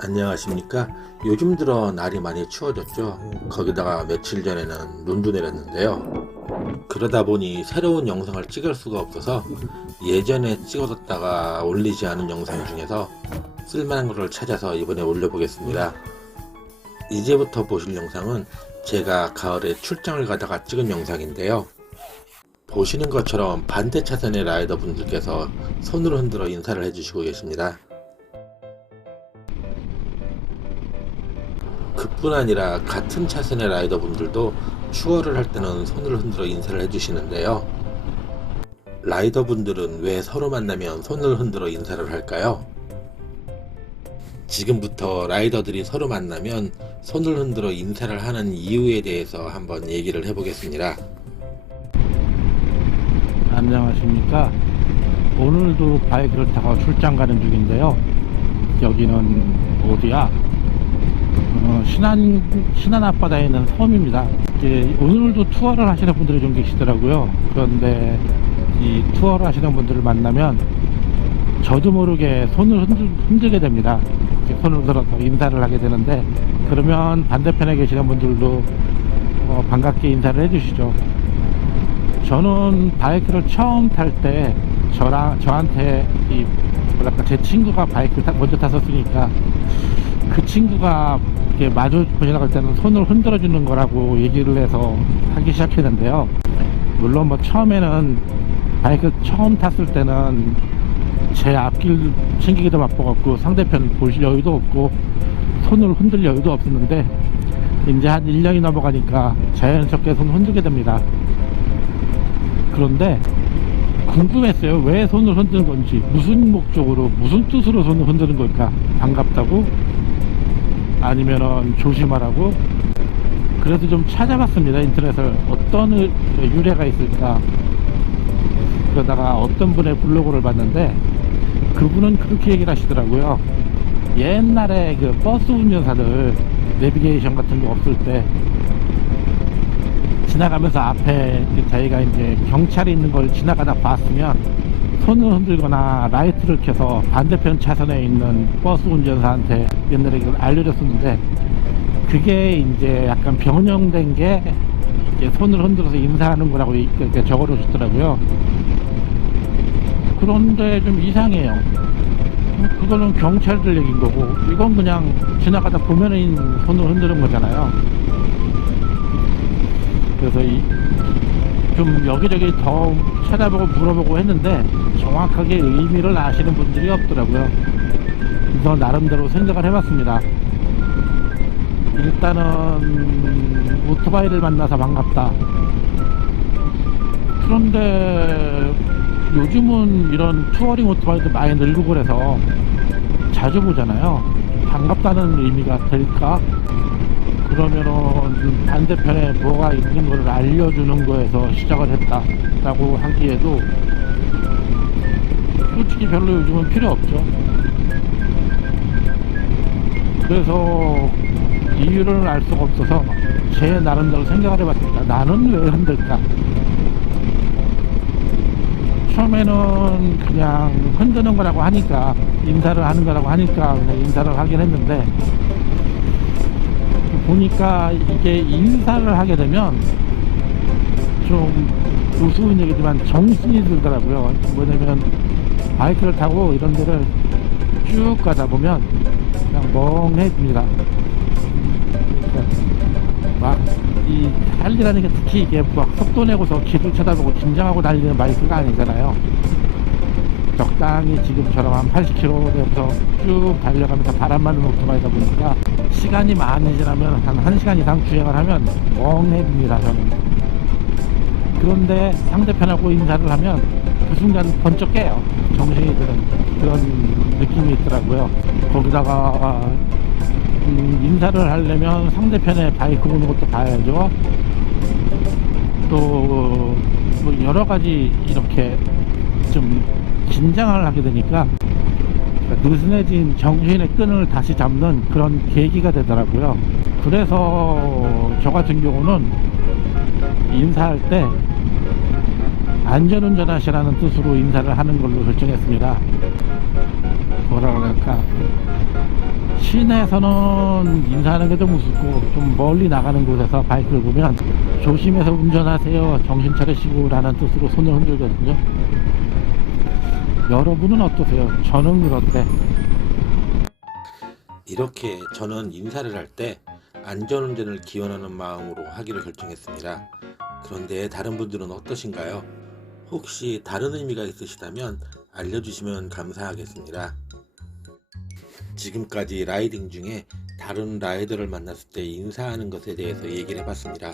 안녕하십니까. 요즘 들어 날이 많이 추워졌죠. 거기다가 며칠 전에는 눈도 내렸는데요. 그러다 보니 새로운 영상을 찍을 수가 없어서 예전에 찍어뒀다가 올리지 않은 영상 중에서 쓸만한 것을 찾아서 이번에 올려보겠습니다. 이제부터 보실 영상은 제가 가을에 출장을 가다가 찍은 영상인데요. 보시는 것처럼 반대 차선의 라이더 분들께서 손을 흔들어 인사를 해주시고 계십니다. 그뿐 아니라 같은 차선의 라이더 분들도 추월을 할 때는 손을 흔들어 인사를 해주시는데요. 라이더 분들은 왜 서로 만나면 손을 흔들어 인사를 할까요? 지금부터 라이더들이 서로 만나면 손을 흔들어 인사를 하는 이유에 대해서 한번 얘기를 해보겠습니다. 안녕하십니까. 오늘도 바이크를 타고 출장 가는 중인데요. 여기는 어디야? 신안 앞바다에 있는 섬입니다. 오늘도 투어를 하시는 분들이 좀 계시더라고요. 그런데 이 투어를 하시는 분들을 만나면 저도 모르게 손을 흔들게 됩니다. 손을 들어서 인사를 하게 되는데, 그러면 반대편에 계시는 분들도 반갑게 인사를 해주시죠. 저는 바이크를 처음 탈 때 저한테 제 친구가 바이크를 먼저 탔었으니까 그 친구가 이렇게 마주 지나갈 때는 손을 흔들어 주는 거라고 얘기를 해서 하기 시작했는데요. 물론 처음에는 바이크 처음 탔을 때는 제 앞길 챙기기도 바빠갖고 상대편 볼 여유도 없고 손을 흔들 여유도 없었는데, 이제 한 1년이 넘어가니까 자연스럽게 손을 흔들게 됩니다. 그런데 궁금했어요. 왜 손을 흔드는 건지, 무슨 목적으로, 무슨 뜻으로 손을 흔드는 걸까? 반갑다고? 아니면은 조심하라고? 그래서 좀 찾아봤습니다. 인터넷을. 어떤 유래가 있을까? 그러다가 어떤 분의 블로그를 봤는데, 그분은 그렇게 얘기를 하시더라고요. 옛날에 그 버스 운전사들 내비게이션 같은 거 없을 때 지나가면서 앞에 자기가 이제 경찰이 있는 걸 지나가다 봤으면 손을 흔들거나 라이트를 켜서 반대편 차선에 있는 버스 운전사한테 옛날에 그걸 알려줬었는데, 그게 이제 약간 변형된 게 이제 손을 흔들어서 인사하는 거라고 이렇게 적어놓으시더라고요. 그런데 좀 이상해요. 그거는 경찰들 얘기인 거고, 이건 그냥 지나가다 보면은 손을 흔드는 거잖아요. 그래서 좀 여기저기 더 찾아보고 물어보고 했는데 정확하게 의미를 아시는 분들이 없더라고요. 그래서 나름대로 생각을 해봤습니다. 일단은 오토바이를 만나서 반갑다. 그런데 요즘은 이런 투어링 오토바이도 많이 늘고 그래서 자주 보잖아요. 반갑다는 의미가 될까? 그러면은 반대편에 뭐가 있는 걸 알려주는 거에서 시작을 했다 라고 하기에도 솔직히 별로 요즘은 필요 없죠. 그래서 이유를 알 수가 없어서 제 나름대로 생각을 해봤습니다. 나는 왜 흔들까? 처음에는 그냥 흔드는 거라고 하니까, 인사를 하는 거라고 하니까 그냥 인사를 하긴 했는데, 보니까 이게 인사를 하게 되면 좀 우스운 얘기지만 정신이 들더라고요. 뭐냐면 바이크를 타고 이런 데를 쭉 가다 보면 그냥 멍해집니다. 막 이 달리라는 게 특히 이게 막 속도 내고서 길을 쳐다보고 긴장하고 달리는 바이크가 아니잖아요. 적당히 지금처럼 한 80km에서 쭉 달려가면서 바람 맞는 오토바이다 보니까 시간이 많이 지나면 한 1시간 이상 주행을 하면 멍해집니다, 저는. 그런데 상대편하고 인사를 하면 그 순간 번쩍 깨요. 정신이 드는 그런 느낌이 있더라고요. 거기다가 인사를 하려면 상대편에 바이크 오는 것도 봐야죠. 또 뭐 여러 가지 이렇게 좀 긴장을 하게 되니까 느슨해진 정신의 끈을 다시 잡는 그런 계기가 되더라고요. 그래서 저 같은 경우는 인사할 때 안전운전 하시라는 뜻으로 인사를 하는 걸로 결정했습니다. 뭐라 그럴까, 시내에서는 인사하는 게 좀 우습고 좀 멀리 나가는 곳에서 바이크를 보면 조심해서 운전하세요, 정신 차리시고 라는 뜻으로 손을 흔들거든요. 여러분은 어떠세요? 저는 그런데 이렇게 저는 인사를 할 때 안전운전을 기원하는 마음으로 하기로 결정했습니다. 그런데 다른 분들은 어떠신가요? 혹시 다른 의미가 있으시다면 알려주시면 감사하겠습니다. 지금까지 라이딩 중에 다른 라이더를 만났을 때 인사하는 것에 대해서 얘기를 해봤습니다.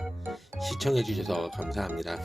시청해주셔서 감사합니다.